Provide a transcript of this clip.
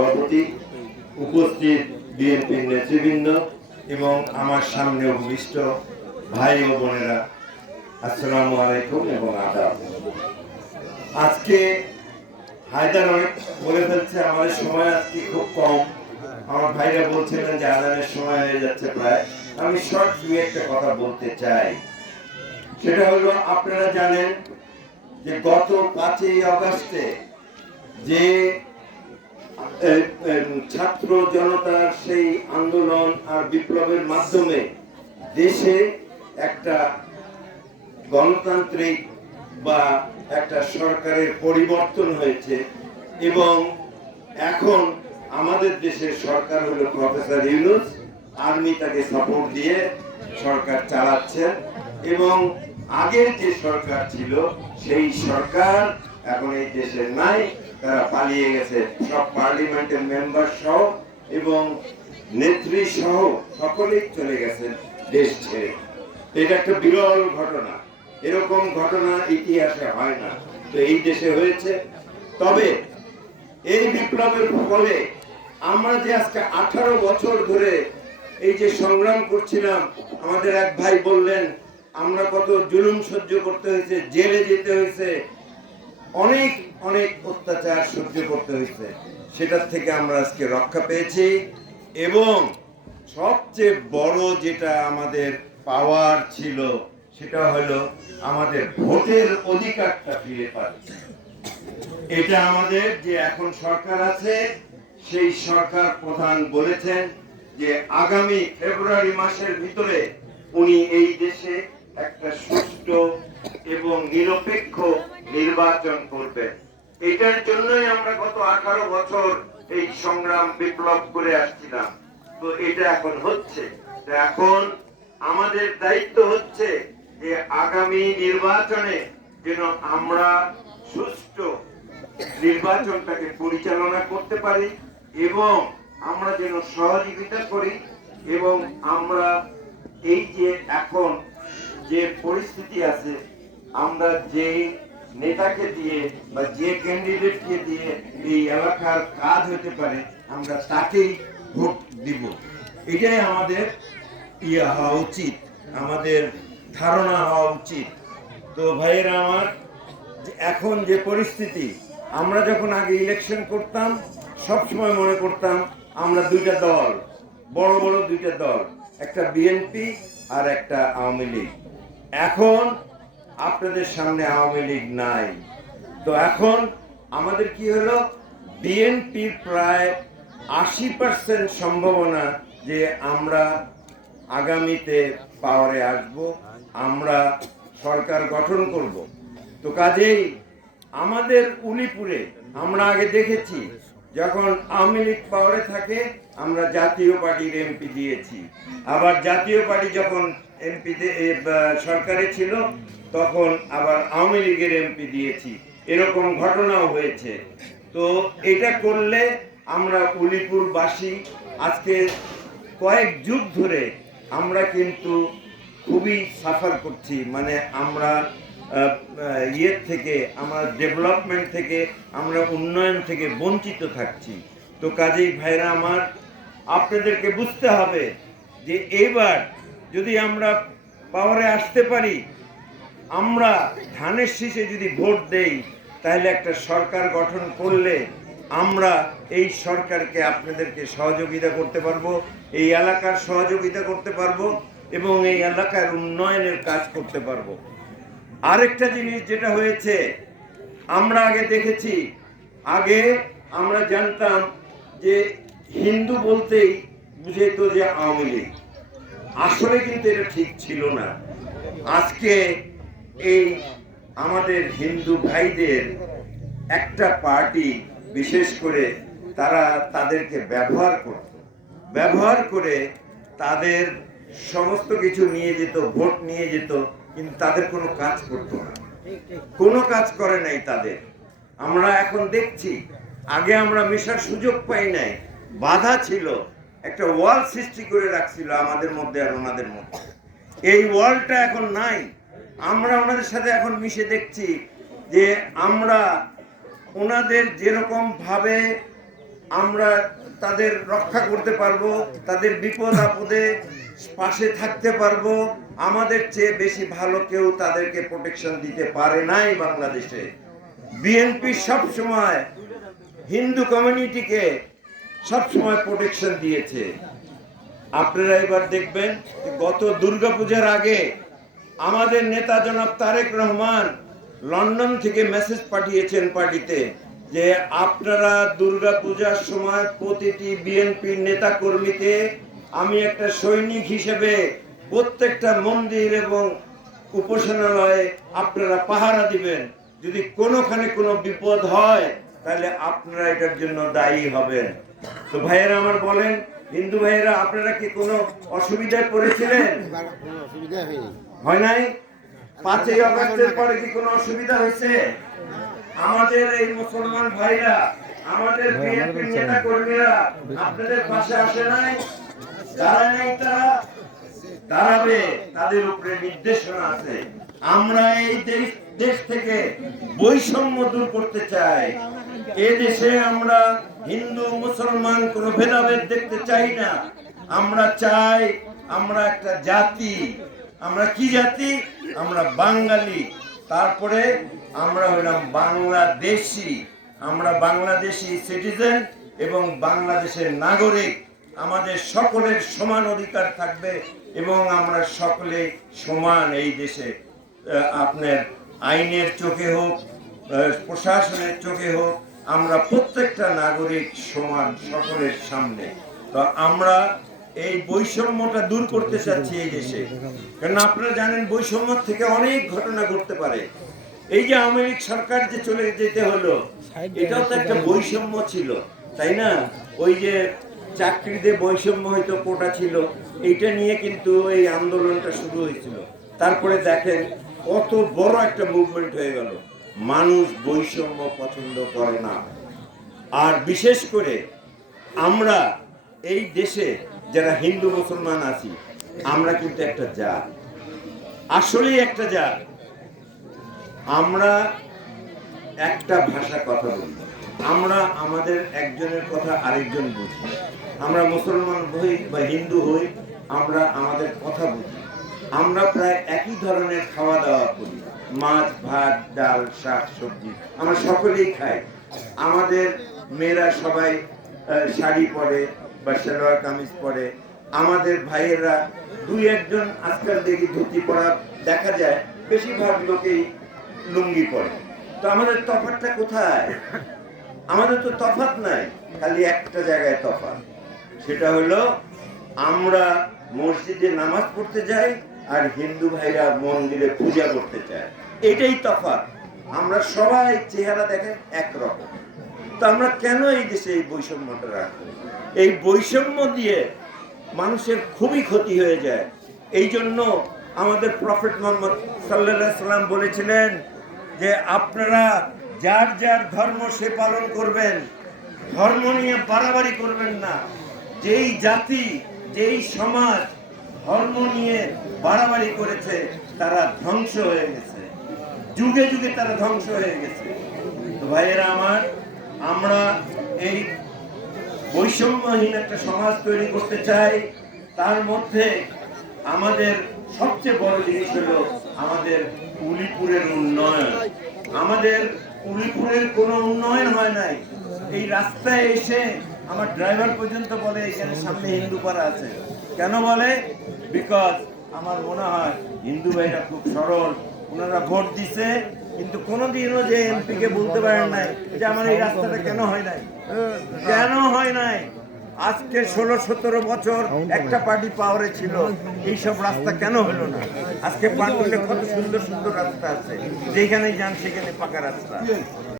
সভাপতি উপস্থিত বিএনপির নেতৃবৃন্দ এবং আমার সামনে উপবিষ্ট ভাই ও বোনেরা, আসসালামু আলাইকুম এবং আদাব। আজকে হায়দার অনেক বলে ফেলছে, আমাদের সময় আজকে খুব কম। আমার ভাইরা বলছিলেন যে আদানের সময় হয়ে যাচ্ছে প্রায়। আমি শর্ট দু একটা কথা বলতে চাই। সেটা হলো, আপনারা জানেন যে গত পাঁচই আগস্টে যে ছাত্র জনতার সেই আন্দোলন আর বিপ্লবের মাধ্যমে দেশে একটা গণতান্ত্রিক বা একটা সরকারের পরিবর্তন হয়েছে এবং এখন আমাদের দেশের সরকার হলো প্রফেসর ইউনুস। আর্মি তাকে সাপোর্ট দিয়ে সরকার চালাচ্ছেন এবং আগের যে সরকার ছিল, সেই সরকার এখন এই দেশে নাই। তারা পালিয়ে গেছে। সব পার্লামেন্টের মেম্বার সহ এবং নেত্রী সহ সকলেই চলে গেছেন দেশ ছেড়ে। এটা একটা বিরল ঘটনা। এরকম ঘটনা ইতিহাসে হয় না। তো এই দেশে হয়েছে। তবে এই বিপ্লবের ফলে আমরা যে আজকে আঠারো বছর ধরে এই যে সংগ্রাম করছিলাম, আমাদের এক ভাই বললেন, আমরা কত জুলুম সহ্য করতে হয়েছে, জেলে যেতে হয়েছে অনেক অনেক অত্যাচার সহ্য করতে হয়েছে। সেটার থেকে আমরা আজকে রক্ষা পেয়েছি এবং সবচেয়ে বড় যেটা আমাদের পাওয়ার ছিল, সেটা হলো আমাদের ভোটের অধিকারটা ফিরে পাচ্ছি এটা আমাদের যে এখন সরকার আছে, সেই সরকার প্রধান বলেছেন যে আগামী ফেব্রুয়ারি মাসের ভিতরে উনি এই দেশে একটা সুষ্ঠু এবং নিরপেক্ষ নির্বাচন করবেন এটার জন্যই আমরা গত আঠারো বছর এই সংগ্রাম বিপ্লব করে আসছিলাম। তো এটা এখন হচ্ছে। এখন আমাদের দায়িত্ব হচ্ছে যে আগামী নির্বাচনে যেন আমরা সুষ্ঠু নির্বাচনটাকে পরিচালনা করতে পারি এবং আমরা যেন সহযোগিতা করি এবং আমরা এই যে এখন যে পরিস্থিতি আছে, আমরা যে নেতাকে দিয়ে বা যে ক্যান্ডিডেটকে দিয়ে এই এলাকার কাজ হতে পারে, আমরা তাকেই ভোট দিব। এটাই আমাদের ইয়ে হওয়া উচিত, আমাদের ধারণা হওয়া উচিত। তো ভাইয়েরা আমার এখন যে পরিস্থিতি, আমরা যখন আগে ইলেকশন করতাম সব সময় মনে করতাম আমরা দুইটা দল, বড় বড় দুইটা দল, একটা বিএনপি আর একটা আওয়ামী লীগ। এখন আপনাদের সামনে আওয়ামী লীগ নাই। তো এখন আমাদের কি হলো? বিএনপির প্রায় আশি পার্সেন্ট সম্ভাবনা যে আমরা আগামীতে পাওয়ারে আসব, আমরা সরকার গঠন করব। তো কাজেই আমাদের উলিপুরে আমরা আগে দেখেছি যখন আওয়ামী লীগ পাওয়ারে থাকে, আমরা জাতীয় পার্টির এমপি দিয়েছি। আবার জাতীয় পার্টি যখন এমপি সরকারে ছিল, তখন আবার আওয়ামী লীগের এমপি দিয়েছি। এরকম ঘটনাও হয়েছে। তো এটা করলে আমরা উলিপুরবাসী, আজকে কয়েক যুগ ধরে আমরা কিন্তু খুবই সাফার করছি। মানে আমরা ইয়ের থেকে, আমরা ডেভেলপমেন্ট থেকে, আমরা উন্নয়ন থেকে বঞ্চিত থাকছি। তো কাজেই ভাইরা আমার, আপনাদেরকে বুঝতে হবে যে এবার যদি আমরা পাওয়ারে আসতে পারি, আমরা ধানের শীষে যদি ভোট দেই, তাহলে একটা সরকার গঠন করলে আমরা এই সরকারকে আপনাদেরকে সহযোগিতা করতে পারব, এই এলাকার সহযোগিতা করতে পারব এবং এই এলাকার উন্নয়নের কাজ করতে পারব। আরেকটা জিনিস যেটা হয়েছে, আমরা আগে দেখেছি, আগে আমরা জানতাম যে হিন্দু বলতেই বুঝেত যে আওয়ামী লীগ। আসলে কিন্তু এটা ঠিক ছিল না। আজকে এই আমাদের হিন্দু ভাইদের একটা পার্টি বিশেষ করে তারা তাদেরকে ব্যবহার করত। ব্যবহার করে তাদের সমস্ত কিছু নিয়ে যেত, ভোট নিয়ে যেত। কিন্তু তাদের কোনো কাজ করতো না। কোনো কাজ করে নাই তাদের। আমরা এখন দেখছি আগে আমরা মেশার সুযোগ পাই নাই। বাধা ছিল একটা ওয়াল সৃষ্টি করে রাখছিল আমাদের মধ্যে আর ওনাদের মধ্যে। এই ওয়ালটা এখন নাই। আমরা ওনাদের সাথে এখন মিশে দেখছি যে আমরা ওনাদের যেরকম ভাবে আমরা তাদের রক্ষা করতে পারব, তাদের বিপদ আপদে পাশে থাকতে পারব। আমাদের চেয়ে বেশি ভালো কেউ তাদেরকে প্রোটেকশন দিতে পারে নাই বাংলাদেশে। বিএনপি সব সময় হিন্দু কমিউনিটিকে সব সময় প্রোটেকশন দিয়েছে। আপনারা এবার দেখবেন গত দুর্গাপূজার আগে আমাদের নেতা জনাব তারেক রহমান লন্ডন থেকে মেসেজ পাঠিয়েছেন পার্টিতে যে আপনারা দুর্গাপূজার সময় প্রতিটি বিএনপির নেতা কর্মীকে আমি একটা সৈনিক হিসেবে প্রত্যেকটা মন্দির এবং উপাসনালয়ে আপনারা পাহারা দিবেন। যদি কোনোখানে কোনো বিপদ হয় তাহলে আপনারা এটার জন্য দায়ী হবেন। তো ভাইয়েরা আমার বলেন হিন্দু ভাইয়েরা আপনারা কি কোনো অসুবিধায় পড়েছিলেন? হয় নাই? পাঁচই অগস্টের পরে কি কোনো অসুবিধা হয়েছে? আমাদের এই মুসলমান ভাইরা আমাদের বিএনপি নেতা কর্মীরা আপনাদের পাশে আসে নাই? যারা নাই তারা দাঁড়াবে তাদের উপরে নির্দেশনা আছে। আমরা এই দেশ দেশ থেকে বৈষম্য দূর করতে চাই। এ দেশে আমরা হিন্দু মুসলমান কোনো ভেদাভেদ দেখতে চাই না। আমরা চাই আমরা একটা জাতি। আমরা কি জাতি? আমরা বাঙালি। তারপরে আমরা হইলাম বাংলাদেশি। আমরা বাংলাদেশি সিটিজেন এবং বাংলাদেশের নাগরিক। আমাদের সকলের সমান অধিকার থাকবে এবং আমরা সকলে সমান এই দেশে। আপনার আইনের চোখে হোক প্রশাসনের চোখে হোক, আমরা প্রত্যেকটা নাগরিক সমান সকলের সামনে। তো আমরা এই বৈষম্যটা দূর করতে চাচ্ছি এই দেশে। কারণ আপনারা জানেন, বৈষম্য থেকে অনেক ঘটনা ঘটতে পারে। এই যে আওয়ামী লীগ সরকার যে চলে যেতে হলো এটাও তো একটা বৈষম্য ছিল তাই না? ওই যে চাকরিতে বৈষম্য হয়তো কোটা ছিল এইটা নিয়ে কিন্তু এই আন্দোলনটা শুরু হয়েছিল। তারপরে দেখেন কত বড় একটা মুভমেন্ট হয়ে গেল। মানুষ বৈষম্য পছন্দ করে না। আর বিশেষ করে আমরা এই দেশে যারা হিন্দু মুসলমান আছি আমরা কিন্তু একটা জাত। আসলেই একটা জাত। আমরা একটা ভাষা কথা বলি। আমরা আমাদের একজনের কথা আরেকজন বুঝি। আমরা মুসলমান হই বা হিন্দু হই, আমরা আমাদের কথা বুঝি। আমরা প্রায় একই ধরনের খাওয়া দাওয়া করি। মাছ, ভাত, ডাল, শাক, সবজি আমরা সকলেই খাই। আমাদের মেয়েরা সবাই শাড়ি পরে বা সালোয়ার কামিজ পরে। আমাদের ভাইয়েরা দুই একজন আজকাল দেখি ধুতি পরা দেখা যায়। বেশিরভাগ লোকেই লুঙ্গি পরে। তো আমাদের তফাৎটা কোথায়? আমাদের তো তফাত নাই, খালি একটা জায়গায় তফাৎ। সেটা হলো, আমরা মসজিদে নামাজ পড়তে যাই আর হিন্দু ভাইরা মন্দিরে পূজা করতে চায়। এটাই তফাৎ। আমরা সবাই চেহারা দেখেন একরকম। তো আমরা কেন এই দেশে এই বৈষম্যটা রাখব? এই বৈষম্য দিয়ে মানুষের খুবই ক্ষতি হয়ে যায়। এই জন্য আমাদের প্রফেট মোহাম্মদ সাল্লাহ সাল্লাম বলেছিলেন যে আপনারা যার যার ধর্ম সে পালন করবেন, ধর্ম নিয়ে বাড়াবাড়ি করবেন না। যেই জাতি, যেই সমাজ ধর্ম নিয়ে বাড়াবাড়ি করেছে, তারা ধ্বংস হয়ে গেছে। যুগে যুগে তারা ধ্বংস হয়ে গেছে। তো ভাইয়েরা আমার, আমরা এই বৈষম্যহীন একটা সমাজ তৈরি করতে চাই। তার মধ্যে আমাদের সবচেয়ে বড় জিনিস হলো আমাদের উলিপুরের উন্নয়ন। আমাদের উলিপুরের কোনো উন্নয়ন হয় নাই। এই রাস্তায় এসে আমার ড্রাইভার পর্যন্ত বলে, এখানে সামনে হিন্দু পাড়া আছে। কেন বলে? বিকজ আমার মনে হয় হিন্দু ভাইরা খুব সরল। ওনারা ভোট দিছে, কিন্তু কোনোদিনও যে এমপি কে বলতে পারেন নাই যে আমার এই রাস্তাটা কেন হয় নাই। কেন হয় নাই? আজকে ষোলো, সতেরো বছর একটা পার্টি পাওয়ারে ছিল। এইসব রাস্তা কেন হলো না? আজকে পাটুলে কত সুন্দর সুন্দর রাস্তা আছে। যেখানে যান, সেখানে পাকা রাস্তা।